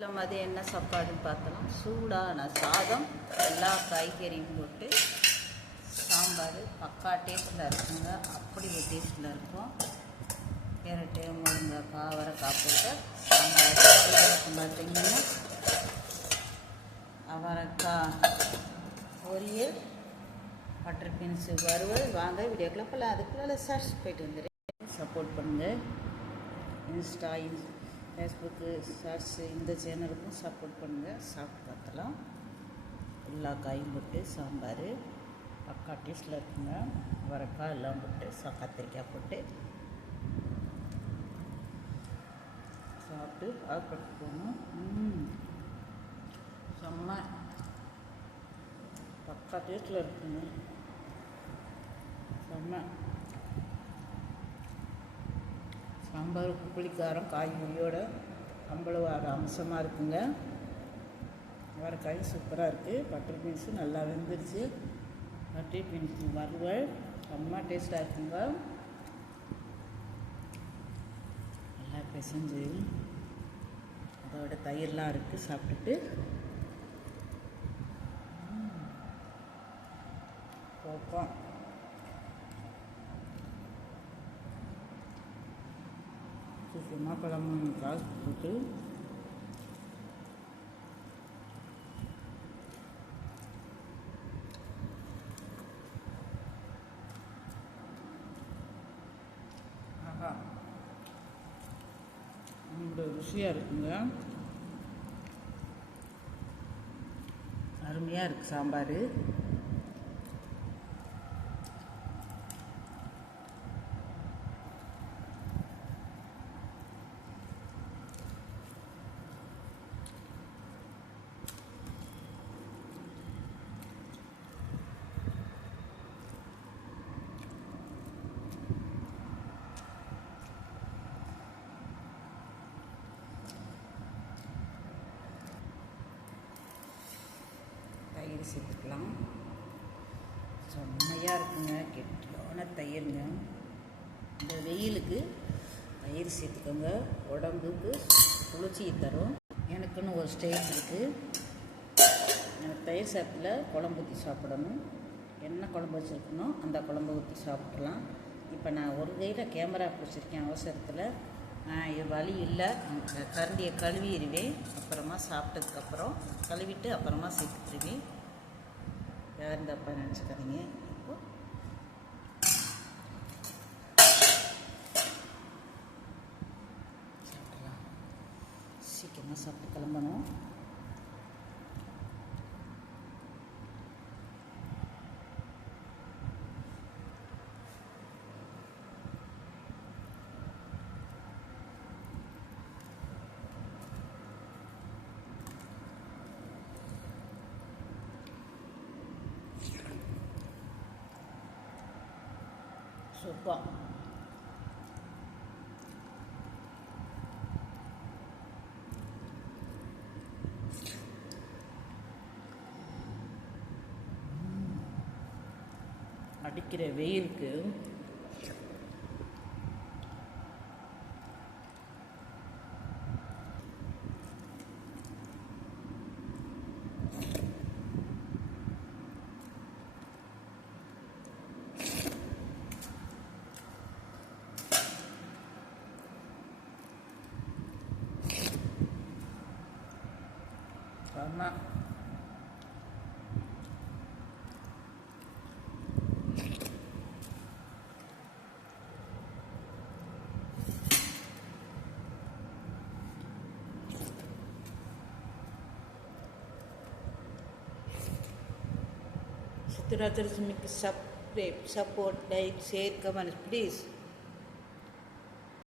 இல்லை மதியம் என்ன சாப்பாடுன்னு பார்த்தோம். சூடான சாதம், எல்லா காய்கறியும் போட்டு சாம்பார் பக்கா டேஸ்ட்டில் இருக்குங்க. அப்படி ஒரு டேஸ்ட்டில் இருக்கும். கேரட்டு, முருங்கைக்காய், அவரைக்காய் போட்டு சாம்பார் பார்த்தீங்கன்னா அவரைக்காய் பொரியல், பட்டர் பீன்ஸு வறுவல். வாங்க வீடியோக்குள்ள போகலாம். அதுக்குள்ள சர்ச் போய்ட்டு வந்துடுறேன். சப்போர்ட் பண்ணுங்கள். இன்ஸ்டா, ஃபேஸ்புக்கு, ஷார்ட்ஸு இந்த சேனலுக்கும் சப்போர்ட் பண்ணுங்கள். சாப்பிட்டு பார்த்தலாம். எல்லா காயும் போட்டு சாம்பார் பக்கா டேஸ்ட்டில் இருக்குங்க. அவரைக்காய் எல்லாம் போட்டு கத்திரிக்காய் போட்டு சாப்பிட்டு சாப்பிட்டு போகணும். செம்ம பக்கா டேஸ்ட்டில் இருக்குங்க. செம்ம சாம்பார் புளிக்காரம் காய்கறியோட அவ்வளோ அம்சமாக இருக்குங்க. அவரைக்காயும் சூப்பராக இருக்குது. பட்டர் பீன்ஸு நல்லா வெந்துருச்சு. பட்டர் பீன்ஸு வறுவல் செம்ம டேஸ்ட்டாக இருக்குங்க. நல்லா பிசைஞ்சு அதோட தயிர்லாம் இருக்குது. சாப்பிட்டுட்டு போப்போம். சும்மா குழம்பு காசு போட்டு ஆஹா ரொம்ப ருசியாக இருக்குங்க. அருமையாக இருக்குது சாம்பார். தயிர் சேர்த்துக்கலாம். செம்மையாக இருக்குங்க. கெட்டியான தயிர்ங்க. இந்த வெயிலுக்கு தயிர் சேர்த்துக்கோங்க. உடம்புக்கு குளிர்ச்சியை தரும். எனக்குன்னு ஒரு ஸ்டைல் இருக்குது. எனக்கு தயிர் சாப்பில் குழம்பு ஊற்றி சாப்பிடணும். என்ன குழம்பு வச்சுருக்கணும் அந்த குழம்பு ஊற்றி சாப்பிட்லாம். இப்போ நான் ஒரு கையில் கேமரா பிடிச்சிருக்கேன். அவசரத்தில் வழி இல்லை. கரண்டியை கழுவிடுவேன். அப்புறமா சாப்பிட்டதுக்கப்புறம் கழுவிட்டு அப்புறமா சேர்த்துருவேன். யாரும் தப்பாக நினச்சிக்காதீங்க. இப்போது சாப்பிட்லாம். சீக்கிரமாக சாப்பிட்டு கிளம்பணும். சூப்பர். அடிக்கிற வெயிலுக்கு ஆமாம். Situ Raja Resmi Subscribe, support, like, share, comment, please.